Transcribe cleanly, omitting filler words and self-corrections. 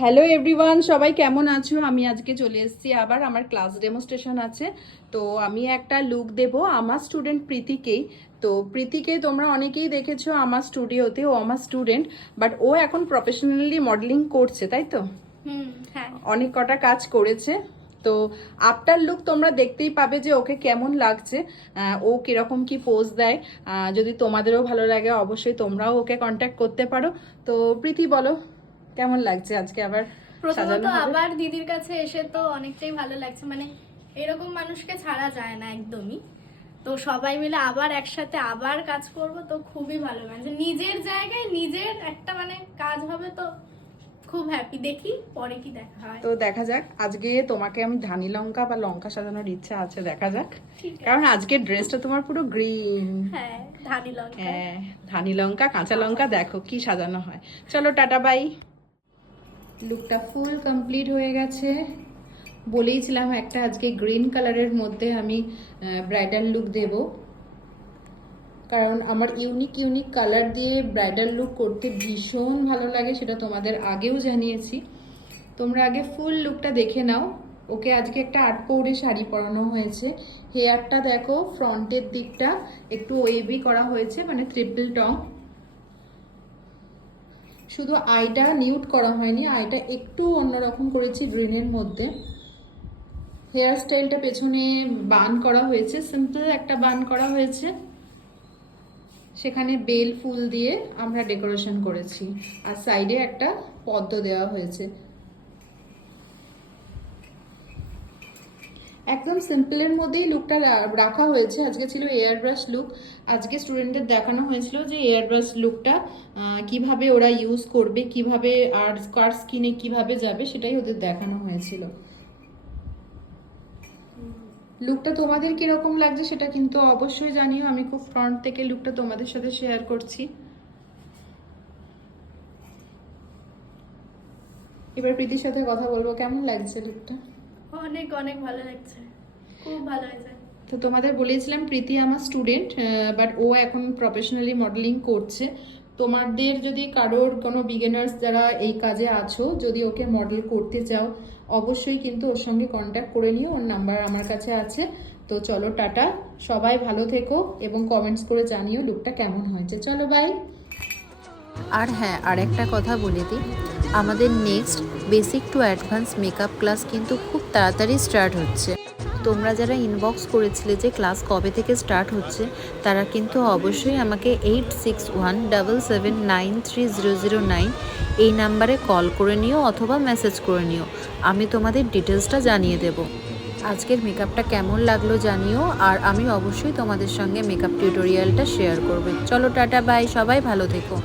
Hello everyone, সবাই কেমন আছো? আমি আজকে চলে এসেছি আবার আমার ক্লাস ডেমোস্ট্রেশন আছে। তো আমি একটা লুক দেব আমার স্টুডেন্ট প্রীতিকেই। তো প্রীতিকে তোমরা অনেকেই দেখেছো আমার স্টুডিওতে, ও আমার স্টুডেন্ট, বাট ও এখন প্রফেশনালি মডেলিং করছে, তাই তো? হ্যাঁ, অনেক কটা কাজ করেছে। তো আফটার লুক তোমরা দেখতেই পাবে যে ওকে কেমন লাগছে, ও কিরকম কি পোজ দেয়। যদি তোমাদেরও ভালো লাগে অবশ্যই তোমরাও ওকে কন্ট্যাক্ট করতে পারো। তো প্রীতি বলো, কেমন লাগছে আজকে আবার প্রথমত সাজানো হবে? আবার দিদির কাছে এসে তো অনেকটাই ভালো লাগছে। মানে এরকম মানুষকে ছাড়া যায় না একদমই। তো সবাই মিলে আবার একসাথে আবার কাজ করব, তো খুবই ভালো লাগছে। নিজের জায়গায় নিজের একটা মানে কাজ হবে, তো খুব হ্যাপি। দেখি পরে কি দেখা হয়। তো দেখা যাক, আজকে তোমাকে আমি ধানি লঙ্কা বা লঙ্কা সাজানোর ইচ্ছা আছে, দেখা যাক। ঠিক আছে। কারণ আজকে ড্রেসটা তোমার পুরো গ্রিন। হ্যাঁ, ধানি লঙ্কা। হ্যাঁ, ধানি লঙ্কা, কাঁচা লঙ্কা, দেখো কি সাজানো হয়। চলো টাটা বাই। লুকটা ফুল কমপ্লিট হয়ে গেছে। বলেইছিলাম একটা আজকে গ্রিন কালারের মধ্যে আমি ব্রাইডাল লুক দেব, কারণ আমার ইউনিক ইউনিক কালার দিয়ে ব্রাইডাল লুক করতে ভীষণ ভালো লাগে, সেটা তোমাদের আগেও জানিয়েছি। তোমরা আগে ফুল লুকটা দেখে নাও। ওকে আজকে একটা আটপৌরে শাড়ি পরানো হয়েছে। হেয়ারটা দেখো, ফ্রন্টের দিকটা একটু ওয়েভি করা হয়েছে, মানে ট্রিপল টং। শুধু আইটা নিউড করা হয়নি, আইটা একটু অন্যরকম করেছি গ্রিনের মধ্যে। হেয়ার স্টাইলটা পেছনে বান করা হয়েছে, সিম্পল একটা বান করা হয়েছে, সেখানে বেল ফুল দিয়ে আমরা ডেকোরেশন করেছি, আর সাইডে একটা পদ্ম দেওয়া হয়েছে। একদম সিম্পলের মধ্যেই লুকটা রাখা হয়েছে। আজকে ছিল এয়ার ব্রাশ লুক। আজকে স্টুডেন্টদের দেখানো হয়েছিল যে এয়ার ব্রাশ লুকটা কিভাবে ওরা ইউজ করবে, কিভাবে আর কার স্কিনে কিভাবে যাবে, সেটাই ওদের দেখানো হয়েছিল। লুকটা তোমাদের কিরকম লাগছে সেটা কিন্তু অবশ্যই জানিও। আমি খুব ফ্রন্ট থেকে লুকটা তোমাদের সাথে শেয়ার করছি। এবার প্রীতির সাথে কথা বলবো, কেমন লাগছে লুকটা? অনেক অনেক ভালো লাগছে, খুব ভালো হয়েছে। তো তোমাদের বলেছিলাম প্রীতি আমার স্টুডেন্ট, বাট ও এখন প্রফেশনালি মডেলিং করছে। তোমাদের যদি কারোর কোনো বিগিনার্স যারা এই কাজে আছো, যদি ওকে মডেল করতে চাও, অবশ্যই কিন্তু ওর সঙ্গে কন্ট্যাক্ট করে নিও, ওর নাম্বার আমার কাছে আছে। তো চলো টাটা, সবাই ভালো থেকো এবং কমেন্টস করে জানিও লুকটা কেমন হয়েছে। চলো বাই। আর হ্যাঁ, আরেকটা কথা বলে দিই, আমাদের next basic to advance makeup class কিন্তু খুব তাড়াতাড়ি স্টার্ট হচ্ছে। তোমরা যারা ইনবক্স করেছিলে যে ক্লাস কবে থেকে স্টার্ট হচ্ছে, তারা কিন্তু অবশ্যই আমাকে 8617793009 এই নাম্বারে কল করে নিও অথবা মেসেজ করে নিও। আমি তোমাদের ডিটেলসটা জানিয়ে দেব। আজকের মেকআপটা কেমন লাগলো জানিও, আর আমি অবশ্যই তোমাদের সঙ্গে মেকআপ টিউটোরিয়ালটা শেয়ার করব। চলো টাটা বাই, সবাই ভালো থেকো।